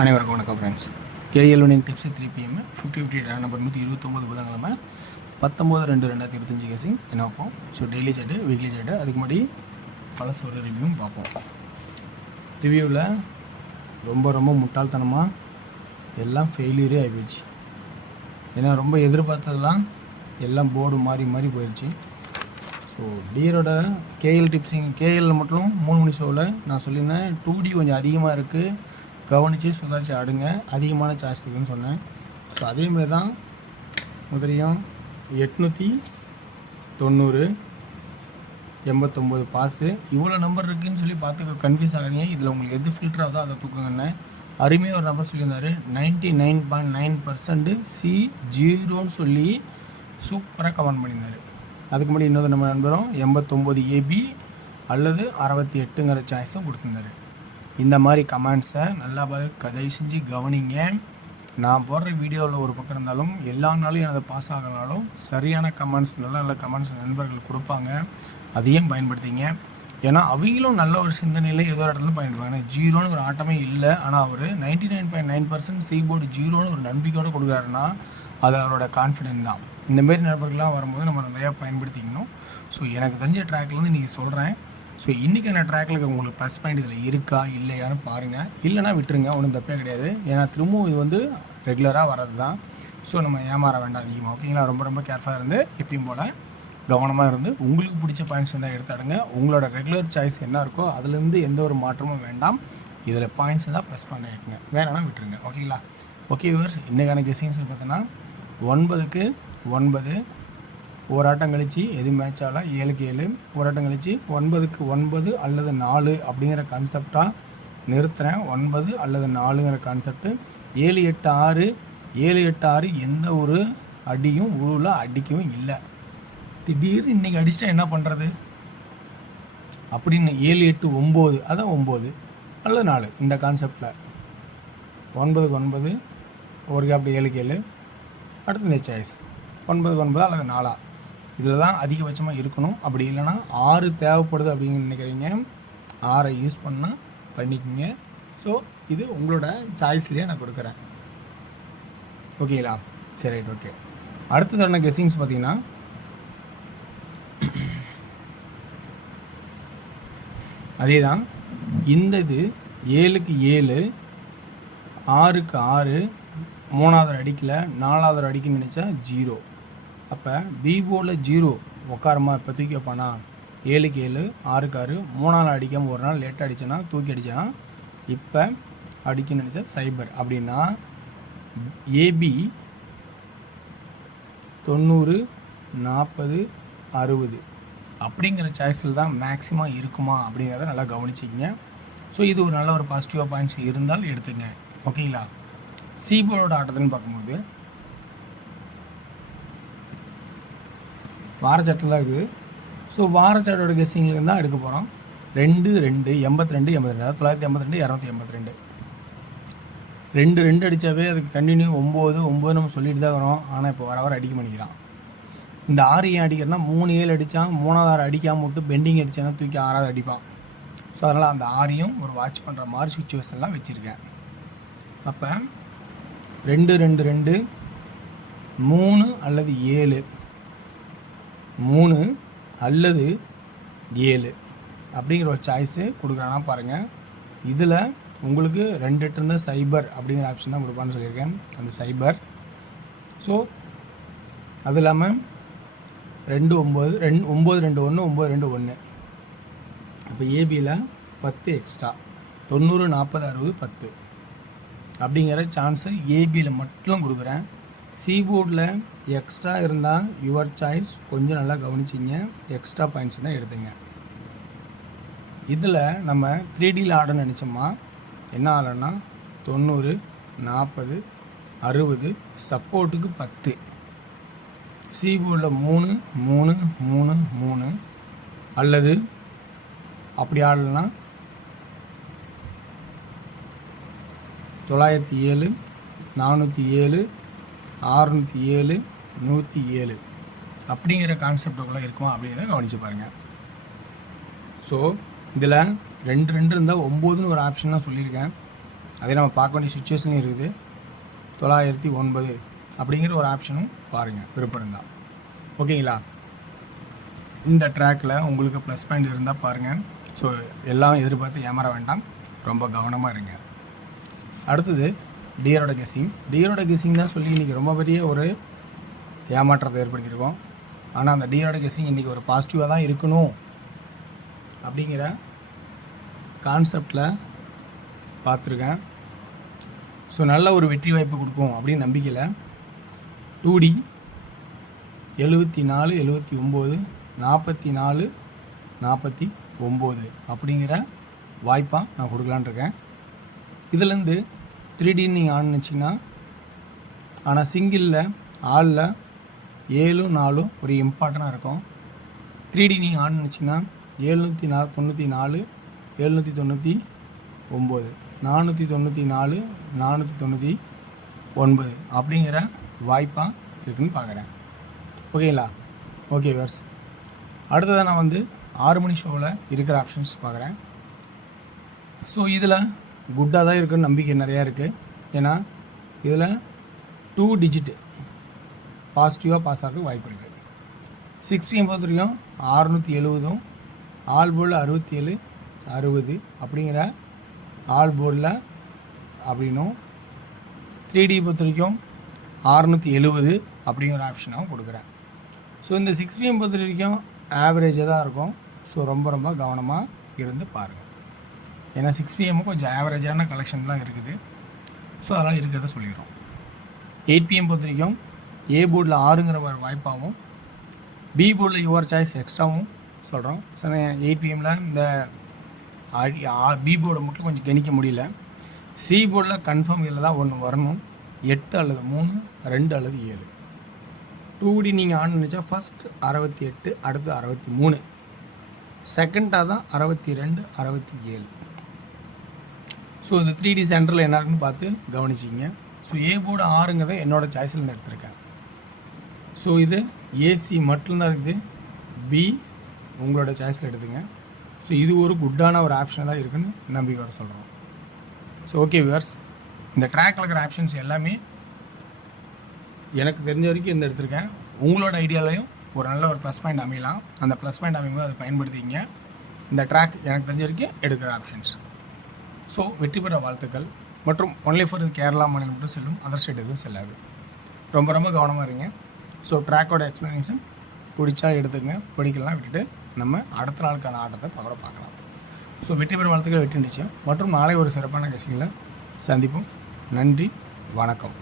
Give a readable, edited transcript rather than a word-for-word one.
அனைவருக்கும் வணக்கம் friends. KL winning tips 3 PM 50 number 129 புதன்கிழமை 19/2/2025 கேசிங் என்ன வைப்போம். So daily chart, weekly chart, அதுக்கு முன்னாடி பழசு ஒரு ரிவ்யூவும் பார்ப்போம். ரிவ்யூவில் ரொம்ப முட்டாள்தனமாக எல்லாம் ஃபெயிலியரே ஆகிடுச்சு. ஏன்னா ரொம்ப எதிர்பார்த்ததெல்லாம் எல்லாம் போர்டு மாறி போயிடுச்சு. ஸோ டியரோட கேஎல் டிப்ஸிங் கேஎல்ல மட்டும் 3 மணி ஷோவில் நான் சொல்லியிருந்தேன் 2D கொஞ்சம் அதிகமாக இருக்குது, கவனித்து சுதாரித்து ஆடுங்க, அதிகமான சாய்ஸ் இருக்குன்னு சொன்னேன். ஸோ அதேமாரி தான் முதலியம் 890 89 பாஸு இவ்வளோ நம்பர் இருக்குதுன்னு சொல்லி பார்த்து கன்ஃபியூஸ் ஆகாதீங்க. இதில் உங்களுக்கு எது ஃபில்டர் ஆகுதோ அதை தூக்குங்கன்னு அருமையாக ஒரு நம்பர் சொல்லியிருந்தார். 99.9% C0ன்னு சொல்லி சூப்பராக கமெண்ட் பண்ணியிருந்தார். அதுக்கு முன்னாடி இன்னொரு நம்ம நண்பரும் 89 AB அல்லது 68ங்கிற சாய்ஸும் கொடுத்துருந்தாரு. இந்த மாதிரி கமெண்ட்ஸை நல்லா தயவு செஞ்சு கவனிங்க. நான் போடுற வீடியோவில் ஒரு பக்கம் இருந்தாலும் எல்லா நாளும் எனது பாஸ் ஆகனாலும் சரியான கமெண்ட்ஸ், நல்ல கமெண்ட்ஸ் நண்பர்கள் கொடுப்பாங்க. அதையும் பயன்படுத்திங்க. ஏன்னா அவங்களும் நல்ல ஒரு சிந்தனையில் ஏதோ இடத்துல பயன்படுவாங்க. ஜீரோன்னு ஒரு ஆட்டமே இல்லை, ஆனால் அவர் 99.9% சி போர்டு ஜீரோன்னு ஒரு நம்பிக்கையோடு கொடுக்குறாருன்னா அது அவரோட கான்ஃபிடென்ட் தான். இந்தமாரி நண்பர்கள்லாம் வரும்போது நம்ம நிறையா பயன்படுத்திக்கணும். ஸோ எனக்கு தெரிஞ்ச ட்ராக்லேருந்து இன்றைக்கி சொல்கிறேன். ஸோ இன்றைக்கான ட்ராக்கில் உங்களுக்கு ப்ளஸ் பாயிண்ட் இதில் இருக்கா இல்லையான்னு பாருங்கள். இல்லைனா விட்டுருங்க, ஒன்றும் தப்பே கிடையாது. ஏன்னா திரும்பவும் இது வந்து ரெகுலராக வர்றது தான். ஸோ நம்ம ஏமாற வேண்டாம் அதிகமாக, ஓகேங்களா? ரொம்ப கேர்ஃபுல்லாக இருந்து எப்பயும் போல் கவனமாக இருந்து உங்களுக்கு பிடிச்ச பாயிண்ட்ஸ் இருந்தால் எடுத்தாடுங்க. உங்களோட ரெகுலர் சாய்ஸ் என்ன இருக்கோ அதுலேருந்து எந்த ஒரு மாற்றமும் வேண்டாம். இதில் பாயிண்ட்ஸ் தான் ப்ளஸ் பாயிண்ட் ஆகிட்டுங்க, வேணாம்னா விட்டுருங்க, ஓகேங்களா? ஓகே வியூவர்ஸ், இன்றைக்கான கெஸ்ஸிங்ஸ் பார்த்தோன்னா 9க்கு 9 ஒரு ஆட்டம் கழிச்சு எது மேட்ச் ஆகல, 7க்கு 7 ஒரு ஆட்டம் கழிச்சு 9க்கு 9 அல்லது 4 அப்படிங்கிற கான்செப்டாக நிறுத்துகிறேன். 9 அல்லது 4ங்கிற கான்செப்ட்டு. 7 8 6 7 8 6 எந்த ஒரு அடியும் உழுவில் அடிக்கவும் இல்லை. திடீர்னு இன்றைக்கி அடிச்சிட்டா என்ன பண்ணுறது அப்படின்னு 7 8 9 அதான் 9 அல்லது 4 இந்த கான்செப்டில் 9க்கு 9 ஒரு கேப்டு 7க்கு 7 அடுத்து இந்த சாய்ஸ் 9க்கு 9 அல்லது 4 இதில் தான் அதிகபட்சமாக இருக்கணும். அப்படி இல்லைனா 6 தேவைப்படுது அப்படின்னு நினைக்கிறீங்க, 6 யூஸ் பண்ணால் பண்ணிக்கோங்க. ஸோ இது உங்களோட சாய்ஸ்லேயே நான் கொடுக்குறேன், ஓகேங்களா? சரி, ரைட், ஓகே. அடுத்ததான கெஸ்ஸிங்ஸ் பார்த்தீங்கன்னா அதே தான். இந்த இது 7க்கு 7 6க்கு 6 3வது அடிக்கல, 4வது அடிக்குன்னு நினச்சா 0. அப்போ பி போர்டில் 0 உட்காரமா இப்போ தூக்கி வைப்பானா? 7க்கு 7 6க்கு 6 3 அடிக்காமல் ஒரு நாள் லேட்டாக அடித்தேன்னா தூக்கி அடித்தேன்னா இப்போ அடிக்கணும்னு நினச்சா சைபர். அப்படின்னா ஏபி 90 40 60 அப்படிங்கிற சாய்ஸில் தான் மேக்ஸிமம் இருக்குமா அப்படிங்கிறத நல்லா கவனிச்சிங்க. ஸோ இது ஒரு நல்ல ஒரு பாசிட்டிவாக பாயிண்ட்ஸ் இருந்தால் எடுத்துங்க, ஓகேங்களா? சீபோர்டோட ஆட்டத்துன்னு பார்க்கும்போது வாரச்சாட்டில் இருக்குது. ஸோ வாரச்சாட்டோட கெஸ்ஸிங்கில் தான் எடுக்க போகிறோம். 2 2 82 82 அதாவது 982 282 2 அடித்தாவே அதுக்கு கண்டினியூ 9 9 நம்ம சொல்லிட்டு தான் வரோம். ஆனால் இப்போ வர அடிக்க பண்ணிக்கிறான். இந்த 6 ஏன் அடிக்கிறனா 3 7 அடித்தான், 3வது அடிக்காமல் விட்டு பெண்டிங் அடித்தானா தூக்கி 6வது அடிப்பான். ஸோ அதனால் அந்த 6ஐயும் ஒரு வாட்ச் பண்ணுற மாதிரி சுச்சுவேஷன்லாம் வச்சுருக்கேன். அப்போ 2 2 2 3 அல்லது 7 3 அல்லது 7 அப்படிங்கிற ஒரு சாய்ஸு கொடுக்குறானா பாருங்கள். இதில் உங்களுக்கு 2 8 இருந்தால் சைபர் அப்படிங்கிற ஆப்ஷன் தான் கொடுப்பான்னு சொல்லியிருக்கேன், அந்த சைபர். ஸோ அது இல்லாமல் 2 9 2 9 2 1 9 2 1. அப்போ ஏபியில் 10 எக்ஸ்ட்ரா 90 40 60 10 அப்படிங்கிற சான்ஸு ஏபியில் மட்டும் கொடுக்குறேன். சீபோர்டில் எக்ஸ்ட்ரா இருந்தால் யுவர் சாய்ஸ், கொஞ்சம் நல்லா கவனிச்சிங்க, எக்ஸ்ட்ரா பாயிண்ட்ஸ் தான் எடுத்துங்க. இதில் நம்ம 3Dயில் ஆடணும்னு நினச்சோம்னா என்ன ஆகலைன்னா 90 40 60 சப்போர்ட்டுக்கு 10 சீபோர்டில் 3 3 3 3 அல்லது அப்படி ஆடலைன்னா 907 407 607 107 அப்படிங்கிற கான்செப்டுக்குள்ளே இருக்குமா அப்படிங்கிறத கவனித்து பாருங்கள். ஸோ இதில் 2 2 இருந்தால் 9ன்னு ஒரு ஆப்ஷன்லாம் சொல்லியிருக்கேன். அதே நம்ம பார்க்க வேண்டிய சுச்சுவேஷனும் இருக்குது. 909 அப்படிங்கிற ஒரு ஆப்ஷனும் பாருங்கள் விருப்பம் இருந்தால். ஓகேங்களா? இந்த ட்ராக்கில் உங்களுக்கு ப்ளஸ் பாயிண்ட் இருந்தால் பாருங்கள். ஸோ எல்லாம் எதிர்பார்த்து ஏமாற வேண்டாம், ரொம்ப கவனமாக இருங்க. அடுத்தது டியரோட கெஸ்ஸிங். டியரோட கெஸ்ஸிங் தான் சொல்லி இன்றைக்கி ரொம்ப பெரிய ஒரு ஏமாற்றத்தை ஏற்படுத்தியிருக்கோம். ஆனால் அந்த டியரோட கெஸ்ஸிங் இன்றைக்கி ஒரு பாசிட்டிவாக தான் இருக்கணும் அப்படிங்கிற கான்செப்டில் பார்த்துருக்கேன். ஸோ நல்ல ஒரு வெற்றி வாய்ப்பு கொடுக்கும் அப்படின்னு நம்பிக்கையில் 2D 74 79 44 49 அப்படிங்கிற வாய்ப்பாக நான் கொடுக்கலான் இருக்கேன். இதுலேருந்து 3D நீங்கள் ஆன் வச்சிங்கன்னா, ஆனால் சிங்கிளில் ஆளில் 7 4 ஒரு இம்பார்ட்டனாக இருக்கும். 3D நீங்கள் ஆன் வச்சிங்கன்னா 794 799 494 499 அப்படிங்கிற வாய்ப்பாக இருக்குதுன்னு பார்க்குறேன். ஓகேங்களா? ஓகே வியூவர்ஸ், அடுத்ததாக நான் 6 மணி ஷோவில் இருக்கிற ஆப்ஷன்ஸ் பார்க்குறேன். ஸோ இதில் குட்டாக தான் இருக்குன்னு நம்பிக்கை நிறையா இருக்குது. ஏன்னா இதில் 2 டிஜிட் பாசிட்டிவாக பாஸ் ஆகிறதுக்கு வாய்ப்பு இருக்குது. 6 PM பொறுத்த வரைக்கும் 670 ஆல் போர்டில் 67 60 அப்படிங்கிற ஆல் போர்டில் அப்படின்னும், 3D பொறுத்த வரைக்கும் 670 அப்படிங்கிற ஆப்ஷனாகவும் கொடுக்குறேன். ஸோ இந்த 6 PM பொறுத்த வரைக்கும் ஆவரேஜாக தான் இருக்கும். ஸோ ரொம்ப ரொம்ப கவனமாக இருந்து பாருங்கள். ஏன்னா 6 PM கொஞ்சம் ஆவரேஜான கலெக்ஷன் தான் இருக்குது. ஸோ அதெல்லாம் இருக்கிறத சொல்லிடுறோம். 8 PM பொறுத்த வரைக்கும் ஏ போர்டில் 6ங்கிற ஒரு வாய்ப்பாகவும், பி போர்டில் யுவர் சாய்ஸ் எக்ஸ்ட்ராவும் சொல்கிறோம். ஸோ 8 PMல இந்த பி போர்டை மட்டும் கொஞ்சம் கணிக்க முடியல. சி போர்டில் கன்ஃபார்ம் இதில் தான் ஒன்று வரணும். 8 அல்லது 3 2 அல்லது 7. 2D நீங்கள் ஆன் பண்ணிச்சா ஃபஸ்ட் 68, அடுத்து 63, செகண்டாக தான் 62 67. ஸோ இந்த 3D சென்டரில் என்ன இருக்குன்னு பார்த்து கவனிச்சிங்க. ஸோ ஏ போர்டு 6ங்கிறத என்னோடய சாய்ஸில் எடுத்திருக்கேன். ஸோ இது ஏசி மட்டும்தான் இருக்குது. பி உங்களோட சாய்ஸில் எடுத்துங்க. ஸோ இது ஒரு குட்டான ஒரு ஆப்ஷனாக தான் இருக்குதுன்னு நம்பிக்கையோட சொல்கிறோம். ஸோ ஓகே வியூவர்ஸ், இந்த ட்ராக்கில் இருக்கிற ஆப்ஷன்ஸ் எல்லாமே எனக்கு தெரிஞ்ச வரைக்கும் இந்த எடுத்திருக்கேன். உங்களோட ஐடியாலையும் ஒரு நல்ல ஒரு ப்ளஸ் பாயிண்ட் அமையலாம். அந்த ப்ளஸ் பாயிண்ட் அமையும்போது அதை பயன்படுத்திங்க. இந்த ட்ராக் எனக்கு தெரிஞ்ச வரைக்கும் எடுக்கிற ஆப்ஷன்ஸ். ஸோ வெற்றி பெற வாழ்த்துக்கள். மற்றும் ஒன்லி ஃபார் கேரளா மாநிலம் மட்டும் செல்லும், அதர் ஸ்டேட் எதுவும் செல்லாது. ரொம்ப ரொம்ப கவனமாக இருங்க. ஸோ ட்ராக்கோட எக்ஸ்ப்ளனேஷன் பிடிச்சா எடுத்துக்கங்க, பிடிக்கலாம் விட்டுட்டு நம்ம அடுத்த நாளுக்கான ஆட்டத்தை பார்க்கலாம். ஸோ வெற்றி பெற வாழ்த்துக்கள், வெற்றி நிச்சயம். மற்றும் நாளை ஒரு சிறப்பான கெஸ்ஸிங்கில் சந்திப்போம். நன்றி, வணக்கம்.